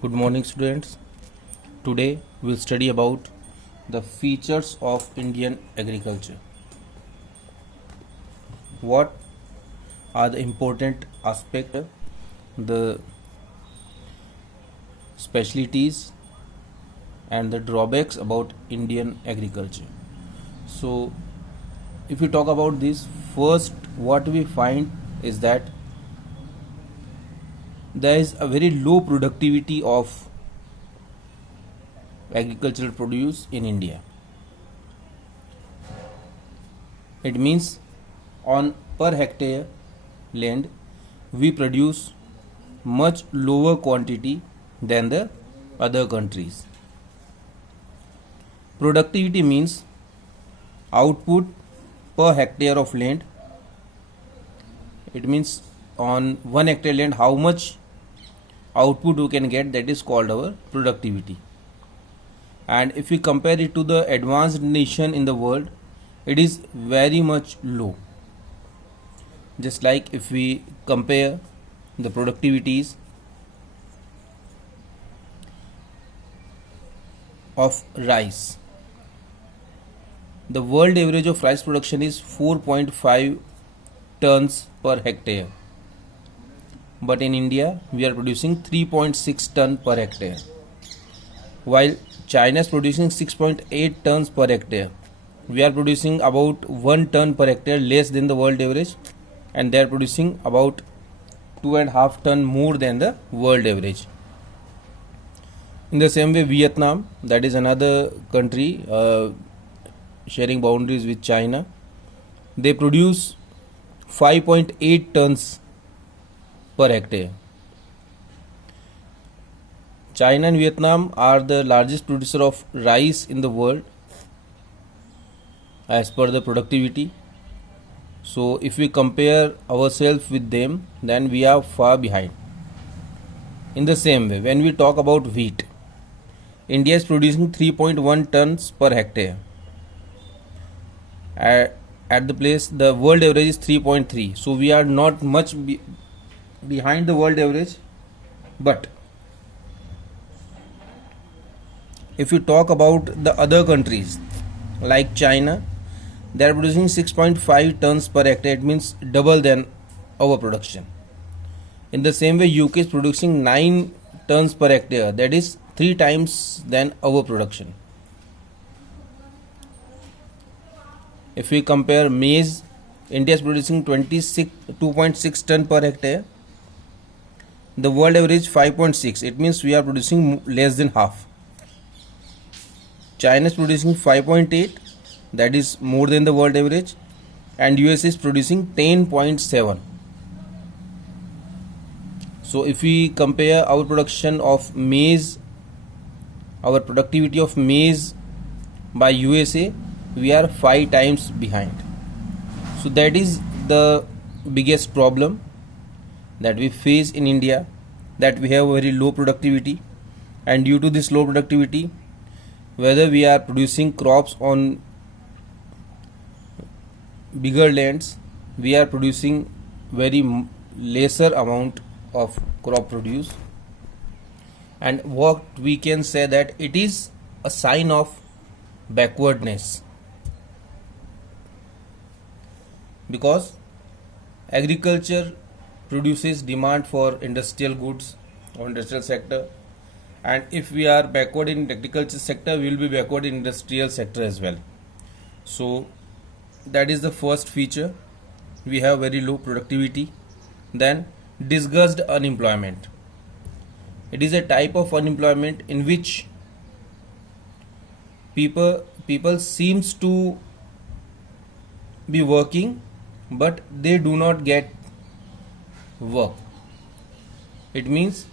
Good morning, students. Today we'll study about the features of Indian agriculture. What are the important aspects, the specialties, and the drawbacks about Indian agriculture? So, if we talk about this, first what we find is that there is a very low productivity of agricultural produce in India. It means on per hectare land we produce much lower quantity than the other countries. Productivity means output per hectare of land. It means on 1 hectare land how much output we can get, that is called our productivity. And if we compare it to the advanced nation in the world, it is very much low. Just like if we compare the productivities of rice, the world average of rice production is 4.5 tons per hectare, but in India we are producing 3.6 tons per hectare, while China is producing 6.8 tons per hectare. We are producing about 1 ton per hectare less than the world average, and they are producing about 2.5 ton more than the world average. In the same way, Vietnam, that is another country sharing boundaries with China, they produce 5.8 tons per hectare. China and Vietnam are the largest producer of rice in the world as per the productivity. So if we compare ourselves with them, then we are far behind. In the same way, when we talk about wheat, India is producing 3.1 tons per hectare. At the place, the world average is 3.3. So we are not much behind the world average. But if you talk about the other countries like China, they are producing 6.5 tons per hectare. It means double than our production. In the same way, UK is producing 9 tons per hectare, that is 3 times than our production. If we compare maize, India is producing 2.6 ton per hectare. The world average 5.6. It means we are producing less than half. China is producing 5.8, that is more than the world average, and US is producing 10.7. So if we compare our production of maize, our productivity of maize by USA, we are 5 times behind. So that is the biggest problem that we face in India, that we have very low productivity, and due to this low productivity, whether we are producing crops on bigger lands, we are producing very lesser amount of crop produce, and what we can say that it is a sign of backwardness, because agriculture produces demand for industrial goods or industrial sector, and if we are backward in agriculture sector, we will be backward in industrial sector as well. So that is the first feature. We have very low productivity. Then disguised unemployment. It is a type of unemployment in which people seems to be working, but they do not get work. It means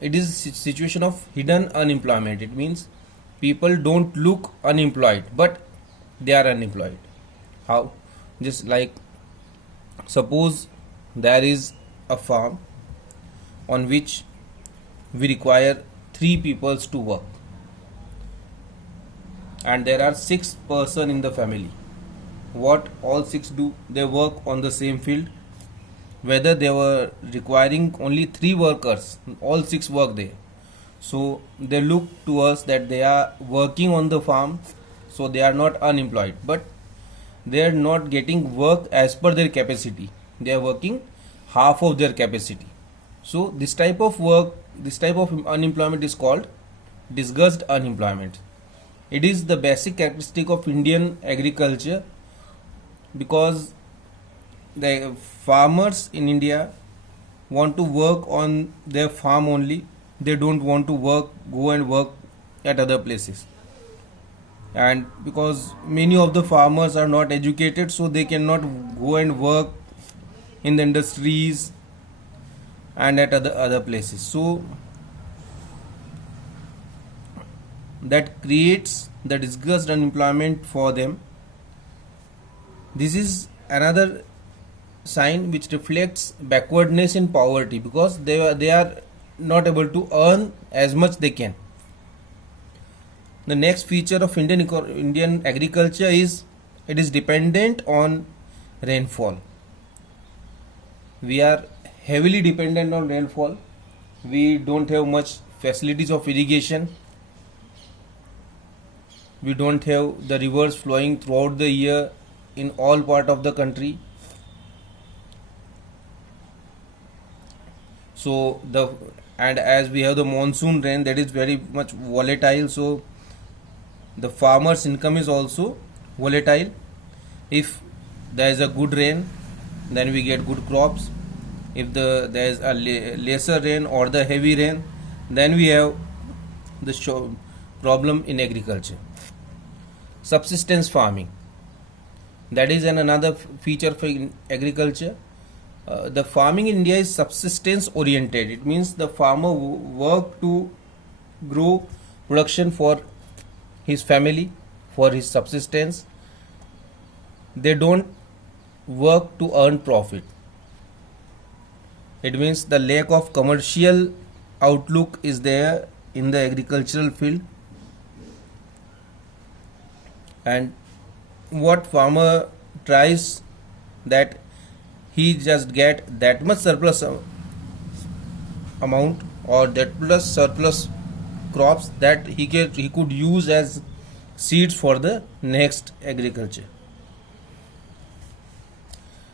it is a situation of hidden unemployment. It means people don't look unemployed, but they are unemployed. How? Just like, suppose there is a farm on which we require 3 people to work, and there are 6 persons in the family. What all 6 do? They work on the same field. Whether they were requiring only 3 workers, all 6 work there. So they look to us that they are working on the farm, so they are not unemployed, but they are not getting work as per their capacity. They are working half of their capacity. So this type of work, this type of unemployment is called disguised unemployment. It is the basic characteristic of Indian agriculture, because the farmers in India want to work on their farm only. They don't want to go and work at other places. And because many of the farmers are not educated, so they cannot go and work in the industries and at other places. So that creates the disguised unemployment for them. This is another sign which reflects backwardness in poverty, because they are not able to earn as much they can. The next feature of Indian agriculture is it is dependent on rainfall. We are heavily dependent on rainfall. We don't have much facilities of irrigation. We don't have the rivers flowing throughout the year in all part of the country. So and as we have the monsoon rain, that is very much volatile, so the farmer's income is also volatile. If there is a good rain, then we get good crops. If there is a lesser rain or the heavy rain, then we have the problem in agriculture. Subsistence farming, that is another feature for agriculture. The farming in India is subsistence oriented. It means the farmer work to grow production for his family, for his subsistence. They don't work to earn profit. It means the lack of commercial outlook is there in the agricultural field. And what farmer tries, that he just get that much surplus amount or that plus surplus crops that he could use as seeds for the next agriculture.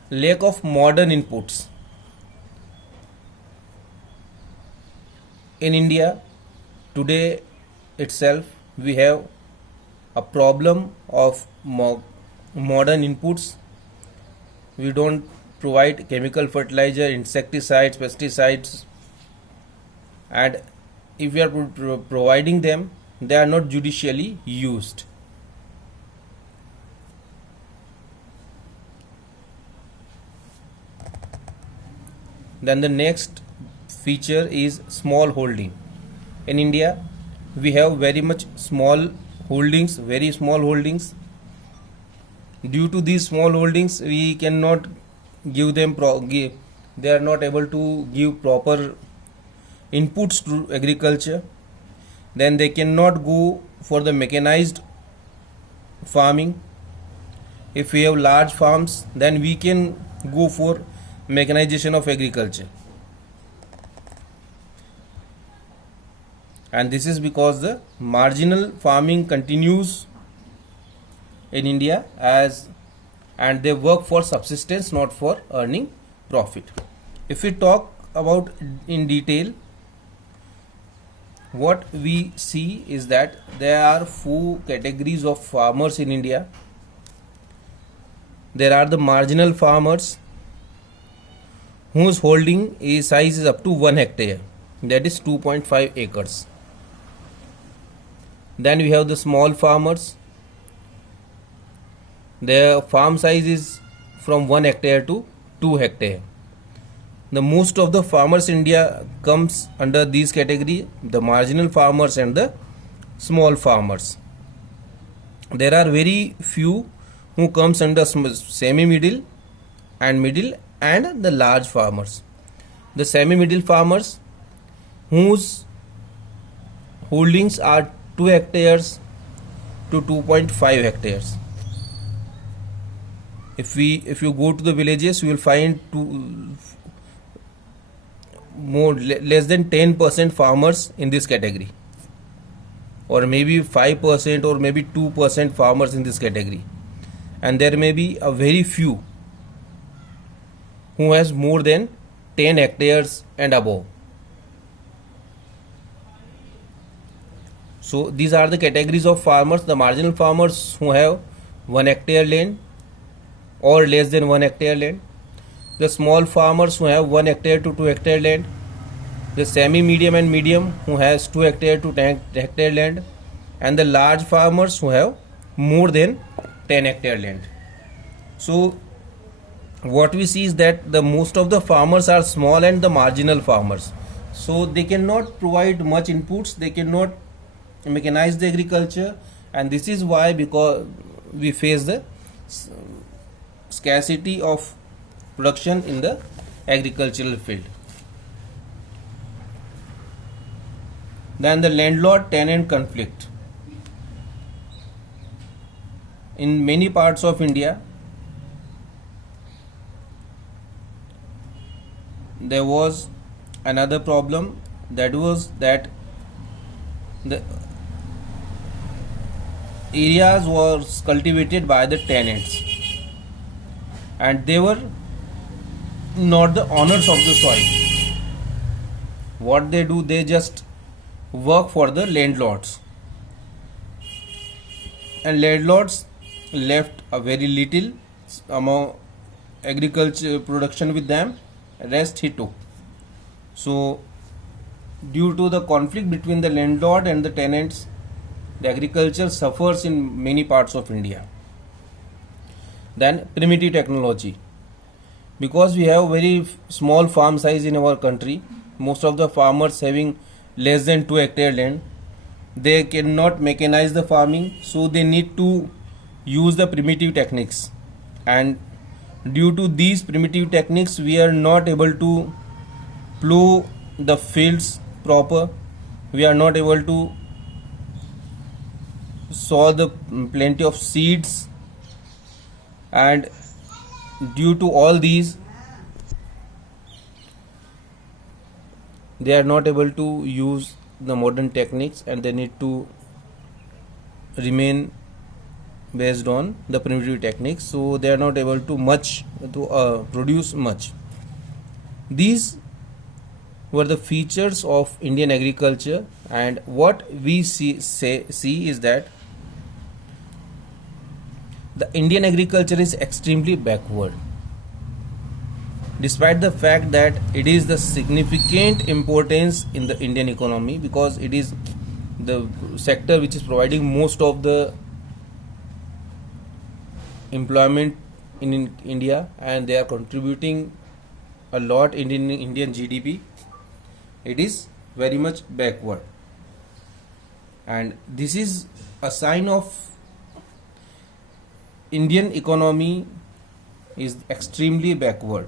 Lack of modern inputs. In India today itself, we have a problem of modern inputs. We don't provide chemical fertilizer, insecticides, pesticides, and if we are providing them, they are not judicially used. Then the next feature is small holding. In India, we have very much small holdings, very small holdings. Due to these small holdings, we cannot give them they are not able to give proper inputs to agriculture. Then they cannot go for the mechanized farming. If we have large farms, then we can go for mechanization of agriculture. And this is because the marginal farming continues in India, and they work for subsistence, not for earning profit. If we talk about in detail, what we see is that there are 4 categories of farmers in India. There are the marginal farmers whose holding size is up to 1 hectare, that is 2.5 acres. Then we have the small farmers. Their farm size is from 1 hectare to 2 hectare. The most of the farmers in India comes under these category, the marginal farmers and the small farmers. There are very few who comes under semi-middle and middle and the large farmers. The semi-middle farmers whose holdings are 2 hectares to 2.5 hectares. If you go to the villages, you will find less than 10% farmers in this category, or maybe 5% or maybe 2% farmers in this category, and there may be a very few who has more than 10 hectares and above. So these are the categories of farmers: the marginal farmers who have 1 hectare land or less than 1 hectare land, the small farmers who have 1 hectare to 2 hectare land, the semi medium and medium who has 2 hectare to 10 hectare land, and the large farmers who have more than 10 hectare land. So what we see is that the most of the farmers are small and the marginal farmers, so they cannot provide much inputs, they cannot mechanize the agriculture, and this is why, because we face the scarcity of production in the agricultural field. Then the landlord tenant conflict. In many parts of India, there was another problem, that was that the areas was cultivated by the tenants and they were not the owners of the soil. What they do, they just work for the landlords, and landlords left a very little amount agriculture production with them, rest he took. So due to the conflict between the landlord and the tenants, the agriculture suffers in many parts of India. Then primitive technology. Because we have very small farm size in our country, most of the farmers having less than 2 hectare land, they cannot mechanize the farming, so they need to use the primitive techniques, and due to these primitive techniques we are not able to plow the fields proper, we are not able to sow the plenty of seeds, and due to all these they are not able to use the modern techniques, and they need to remain based on the primitive techniques, so they are not able to produce much. These were the features of Indian agriculture, and what we see is that the Indian agriculture is extremely backward, despite the fact that it is the significant importance in the Indian economy, because it is the sector which is providing most of the employment in India, and they are contributing a lot in Indian GDP. It is very much backward, and this is a sign of Indian economy is extremely backward,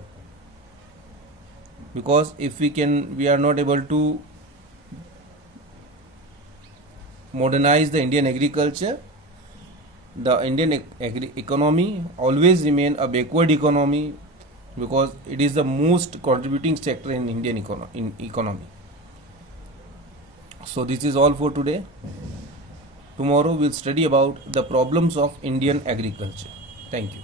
because if we are not able to modernize the Indian agriculture, the Indian economy always remain a backward economy, because it is the most contributing sector in Indian economy. So this is all for today. Tomorrow we'll study about the problems of Indian agriculture. Thank you.